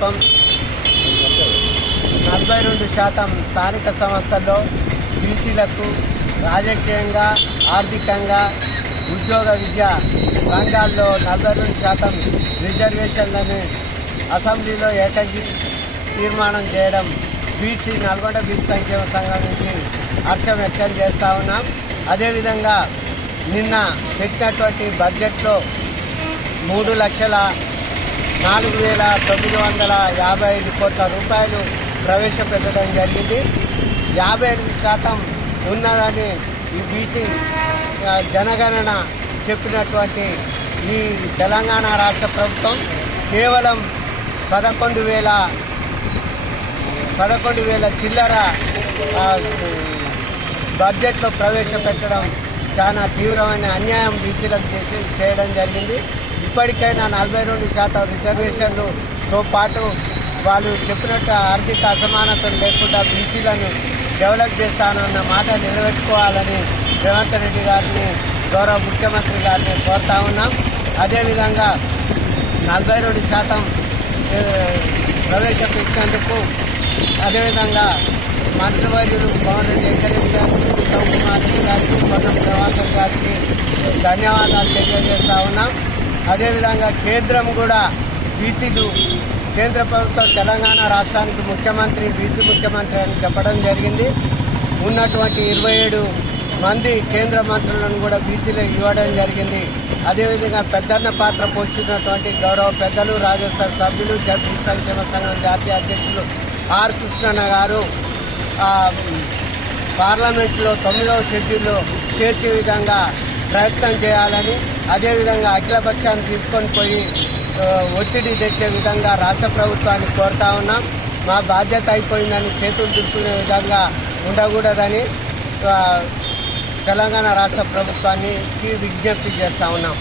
ప్రభుత్వం నలభై రెండు శాతం స్థానిక సంస్థల్లో బీసీలకు రాజకీయంగా ఆర్థికంగా ఉద్యోగ విద్య రంగాల్లో నలభై రెండు శాతం రిజర్వేషన్లని అసెంబ్లీలో ఏకజీ తీర్మానం చేయడం బీసీ నల్గొండ బీసీ సంక్షేమ సంఘం నుంచి హర్షం వ్యక్తం చేస్తూ ఉన్నాం. అదేవిధంగా నిన్న పెట్టినటువంటి బడ్జెట్లో మూడు లక్షల నాలుగు వేల తొమ్మిది వందల యాభై ఐదు కోట్ల రూపాయలు ప్రవేశపెట్టడం జరిగింది. యాభై ఎనిమిది శాతం ఉన్నదని ఈ బీసీ జనగణన చెప్పినటువంటి ఈ తెలంగాణ రాష్ట్ర ప్రభుత్వం కేవలం పదకొండు వేల పదకొండు వేల చిల్లర బడ్జెట్లో ప్రవేశపెట్టడం చాలా తీవ్రమైన అన్యాయం బీసీలకు చేసి చేయడం జరిగింది. ఇప్పటికైనా నలభై రెండు శాతం రిజర్వేషన్లతో పాటు వాళ్ళు చెప్పినట్టు ఆర్థిక అసమానతలు లేకుండా బీసీలను డెవలప్ చేస్తానన్న మాట నిలబెట్టుకోవాలని రేవంత్ రెడ్డి గారిని గౌరవ ముఖ్యమంత్రి గారిని కోరుతా ఉన్నాం. అదేవిధంగా నలభై రెండు శాతం ప్రవేశపెట్టినందుకు అదేవిధంగా మంత్రివర్యులు పవన్ రెడ్డి ఎక్కడెడ్డి గారికి ఉత్తమ్ గారికి పొన్నం ప్రభాకర్ గారికి ధన్యవాదాలు తెలియజేస్తా ఉన్నాం. అదేవిధంగా కేంద్రం కూడా బీసీలు కేంద్ర ప్రభుత్వం తెలంగాణ రాష్ట్రానికి ముఖ్యమంత్రి బీసీ ముఖ్యమంత్రి అని చెప్పడం జరిగింది. ఉన్నటువంటి ఇరవై ఏడు మంది కేంద్ర మంత్రులను కూడా బీసీలో ఇవ్వడం జరిగింది. అదేవిధంగా పెద్దన్న పాత్ర పోషించినటువంటి గౌరవ పెద్దలు రాజ్యసభ సభ్యులు జడ్పీ సంక్షేమ సంఘం జాతీయ అధ్యక్షులు ఆర్ కృష్ణన్న గారు పార్లమెంట్లో తొమ్మిదవ షెడ్యూల్లో చేర్చే విధంగా ప్రయత్నం చేయాలని అదేవిధంగా అఖిలపక్షాన్ని తీసుకొని పోయి ఒత్తిడి తెచ్చే విధంగా రాష్ట్ర ప్రభుత్వాన్ని కోరుతా ఉన్నాం. మా బాధ్యత అయిపోయిందని చేతులు దుక్కునే విధంగా ఉండకూడదని తెలంగాణ రాష్ట్ర ప్రభుత్వానికి విజ్ఞప్తి చేస్తా ఉన్నాం.